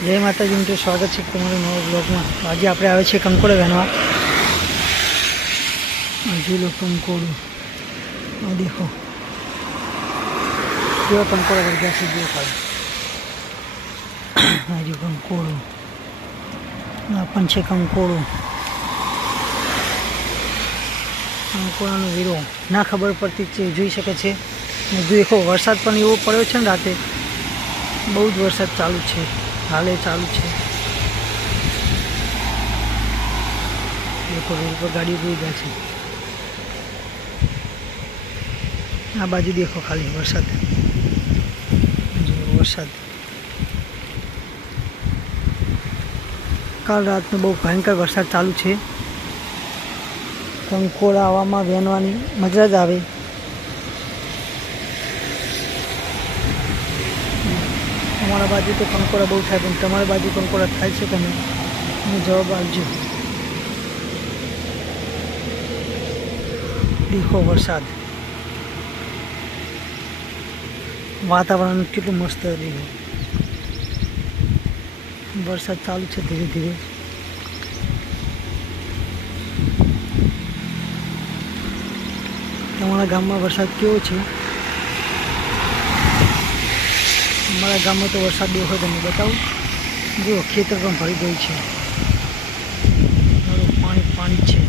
जय माताजी मित्रों, स्वागत है तमारू नवा ब्लॉग में। आज आप आए छे कंकोड़ा वहनवा। जो लो कंकोड़ू देखो केवा कंकोड़ा वर्ग्या से जो खाली आज कंकोड़ू अपन छे कंकोड़ू कंकोड़ानो वीरो ना खबर पड़ती जोई शके छे। देखो वरसाद पण एवो पड्यो छे ने राते, बहुत वरसाद चालू है, हाले चालू है। देखो रोड पर गाड़ी उभी गई है। आ बाजू देखो खाली वरसाद, वरसाद काल रात में बहुत भयंकर वरसाद चालू है। कंकोड़ा हवामां वहेनवानी मजा ज आवे। अमरा बाजू तो कंकोड़ा बहुत थाय, पण तमारी बाजू कंकोड़ा थाय छे के नहीं जवाब आपजो। देखो वरसाद, वातावरण केटलुं मस्त देखो। वरसाद चालू है धीरे धीरे। तमारा गाम में वरसाद केवो छे? अमरा गाम में तो वरसाद देखो तमे बताओ। जो खेतर पण भरी गई है, पानी पानी है।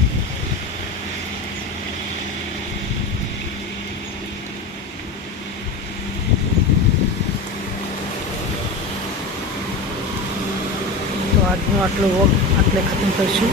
तो आजनो आटलो वक्त आटले खत्म करशुं।